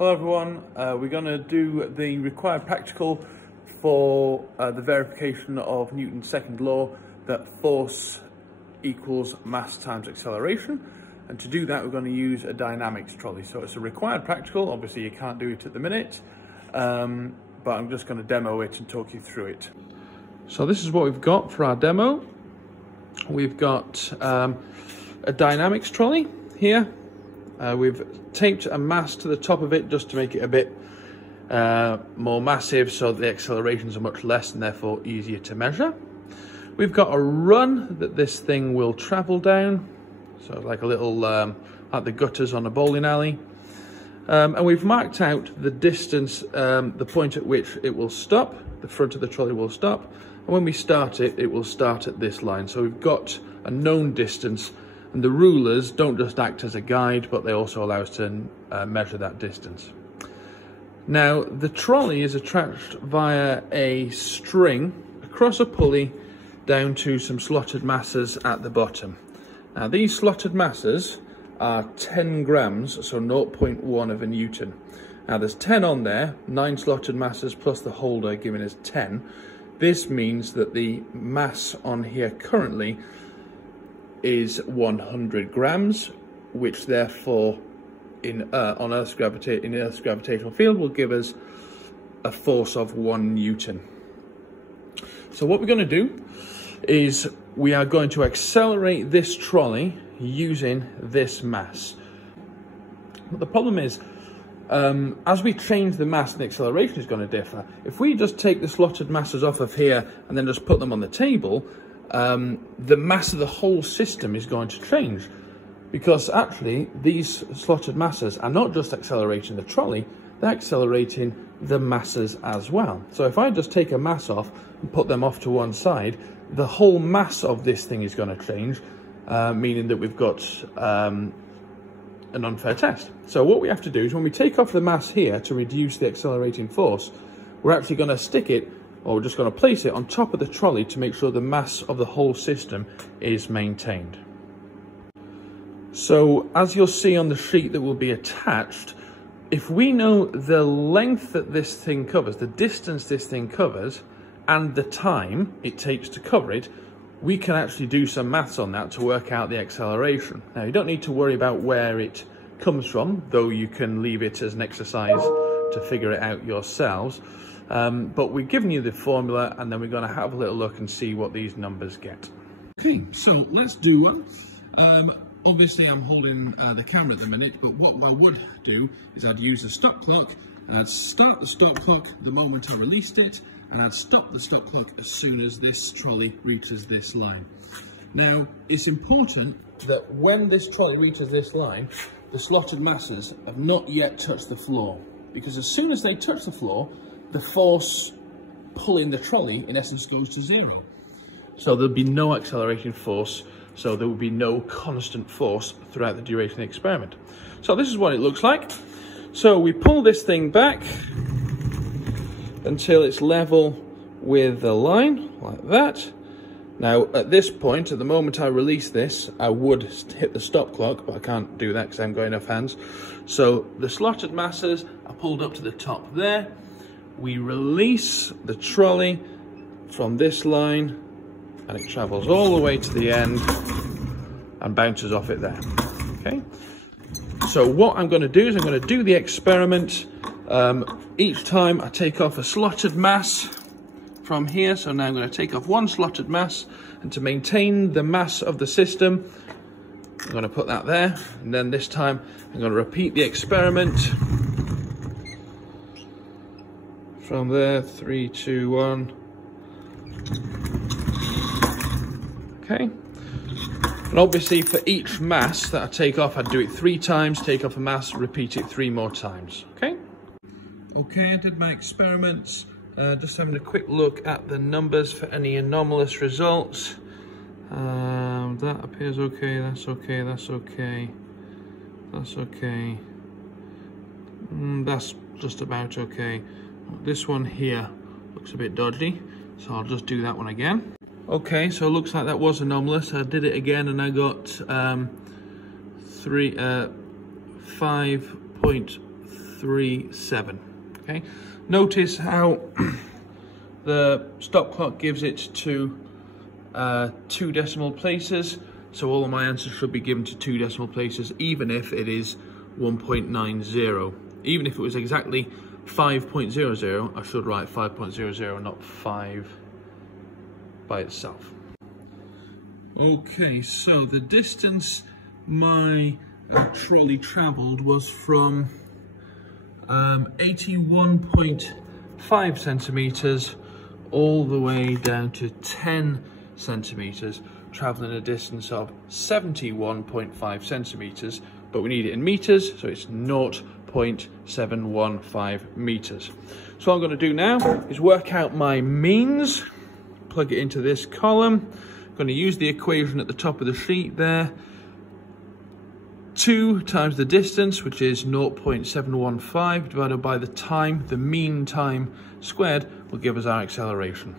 Hello everyone, we're going to do the required practical for the verification of Newton's second law that force equals mass times acceleration, and to do that we're going to use a dynamics trolley. So it's a required practical, obviously you can't do it at the minute, but I'm just going to demo it and talk you through it. So this is what we've got for our demo. We've got a dynamics trolley here. We've taped a mass to the top of it just to make it a bit more massive, so the accelerations are much less and therefore easier to measure. We've got a run that this thing will travel down, so like a little like the gutters on a bowling alley, and we've marked out the distance, the point at which it will stop. The front of the trolley will stop, and when we start it, it will start at this line. So we've got a known distance. And the rulers don't just act as a guide, but they also allow us to measure that distance. Now, the trolley is attached via a string across a pulley down to some slotted masses at the bottom. Now, these slotted masses are 10 grams, so 0.1 of a newton. Now, there's 10 on there, 9 slotted masses plus the holder giving us 10. This means that the mass on here currently is 100 grams, which therefore in Earth's gravitational field will give us a force of 1 Newton. So what we're going to do is we are going to accelerate this trolley using this mass. But the problem is, as we change the mass, the acceleration is going to differ. If we just take the slotted masses off of here and then just put them on the table, the mass of the whole system is going to change, because actually these slotted masses are not just accelerating the trolley, they're accelerating the masses as well. So if I just take a mass off and put them off to one side, the whole mass of this thing is going to change, meaning that we've got an unfair test. So what we have to do is, when we take off the mass here to reduce the accelerating force, we're actually going to stick it, or we're just going to place it on top of the trolley to make sure the mass of the whole system is maintained. So as you'll see on the sheet that will be attached, if we know the length that this thing covers, the distance this thing covers, and the time it takes to cover it, we can actually do some maths on that to work out the acceleration. Now, you don't need to worry about where it comes from, though you can leave it as an exercise to figure it out yourselves. But we've given you the formula, and then we're going to have a little look and see what these numbers get. Okay, so let's do one. Obviously I'm holding the camera at the minute, but what I would do is I'd use a stop clock, and I'd start the stop clock the moment I released it, and I'd stop the stop clock as soon as this trolley reaches this line. Now, it's important that when this trolley reaches this line, the slotted masses have not yet touched the floor, because as soon as they touch the floor, the force pulling the trolley in essence goes to 0. So there'll be no accelerating force, so there will be no constant force throughout the duration of the experiment. So this is what it looks like. So we pull this thing back until it's level with the line, like that. Now at this point, at the moment I release this, I would hit the stop clock, but I can't do that because I haven't got enough hands. So the slotted masses are pulled up to the top there. We release the trolley from this line, and it travels all the way to the end and bounces off it there. Okay. So what I'm going to do is I'm going to do the experiment. Each time I take off a slotted mass from here. So now I'm going to take off one slotted mass, and to maintain the mass of the system, I'm going to put that there. And then this time I'm going to repeat the experiment. From there, 3, 2, 1. Okay. And obviously for each mass that I take off, I'd do it 3 times, take off a mass, repeat it 3 more times. Okay? Okay, I did my experiments. Just having a quick look at the numbers for any anomalous results. That appears okay, that's okay, that's okay. That's okay. That's just about okay. This one here looks a bit dodgy, so I'll just do that one again. Okay, so it looks like that was anomalous. I did it again and I got 5.3 0.37. Okay, notice how the stop clock gives it to 2 decimal places, so all of my answers should be given to 2 decimal places, even if it is 1.90. Even if it was exactly 5.00, I should write 5.00, not 5 by itself. Okay, so the distance my trolley travelled was from 81.5 centimetres all the way down to 10 centimetres, travelling a distance of 71.5 centimetres, but we need it in metres, so it's 0.715 metres. So what I'm going to do now is work out my means, plug it into this column. I'm going to use the equation at the top of the sheet there. 2 times the distance, which is 0.715, divided by the time, the mean time squared, will give us our acceleration.